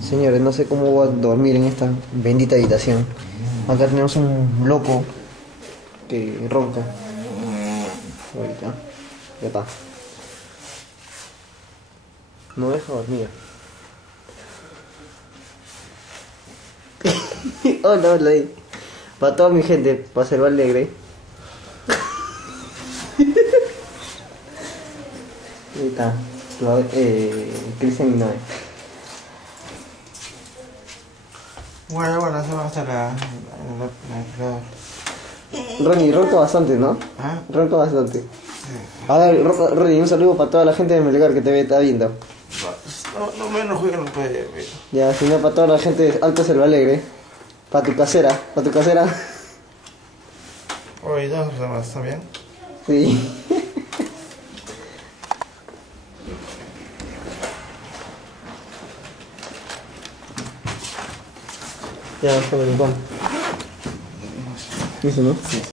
Señores, no sé cómo voy a dormir en esta bendita habitación. Acá tenemos un loco que ronca. Ahorita. Ya está. No deja dormir. Hola, hola ahí. Para toda mi gente, para Selva Alegre. Ahí está. Cristian y Noé. Bueno, eso va a ser Ronnie, ronca bastante, ¿no? ¿Ah? Ronca bastante. Sí. A ver, Ronnie, un saludo para toda la gente de Melgar que te está viendo. No menos juega no puede ver. Ya, sino para toda la gente de Alto Selva Alegre. Para tu casera, para tu casera. Oye, dos más, ¿está bien? Sí. Ya, está bien, vamos. ¿Listo, no? Sí.